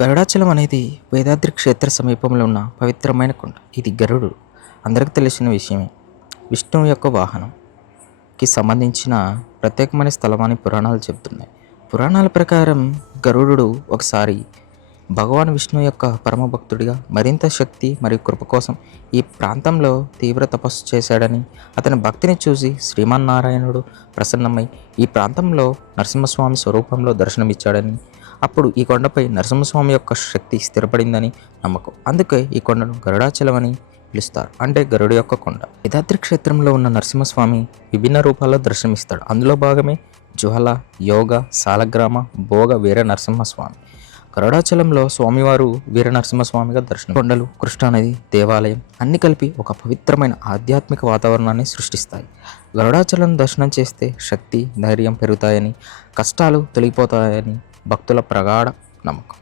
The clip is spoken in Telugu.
గరుడాచలం అనేది వేదాద్రి క్షేత్ర సమీపంలో ఉన్న పవిత్రమైన కొండ. ఇది గరుడు అందరికి తెలిసిన విషయమే. విష్ణువు యొక్క వాహనంకి సంబంధించిన ప్రత్యేకమైన స్థలం అని పురాణాలు చెబుతున్నాయి. పురాణాల ప్రకారం గరుడు ఒకసారి భగవాన్ విష్ణువు యొక్క పరమ భక్తుడిగా మరింత శక్తి మరియు కృప కోసం ఈ ప్రాంతంలో తీవ్ర తపస్సు చేశాడని, అతని భక్తిని చూసి శ్రీమన్నారాయణుడు ప్రసన్నమై ఈ ప్రాంతంలో నరసింహస్వామి స్వరూపంలో దర్శనమిచ్చాడని, అప్పుడు ఈ కొండపై నరసింహస్వామి యొక్క శక్తి స్థిరపడిందని నమ్మకం. అందుకే ఈ కొండను గరుడాచలం అని పిలుస్తారు, అంటే గరుడు యొక్క కొండ. వేదాద్రి క్షేత్రంలో ఉన్న నరసింహస్వామి విభిన్న రూపాల్లో దర్శనమిస్తాడు. అందులో భాగమే జ్వాల, యోగ, సాలగ్రామ, భోగ వీర నరసింహస్వామి. గరుడాచలంలో స్వామివారు వీర నరసింహస్వామిగా దర్శనం. కొండలు, కృష్ణానది, దేవాలయం అన్ని కలిపి ఒక పవిత్రమైన ఆధ్యాత్మిక వాతావరణాన్ని సృష్టిస్తాయి. గరుడాచలం దర్శనం చేస్తే శక్తి, ధైర్యం పెరుగుతాయని, కష్టాలు తొలగిపోతాయని భక్తుల ప్రగాఢ నమ్మకం.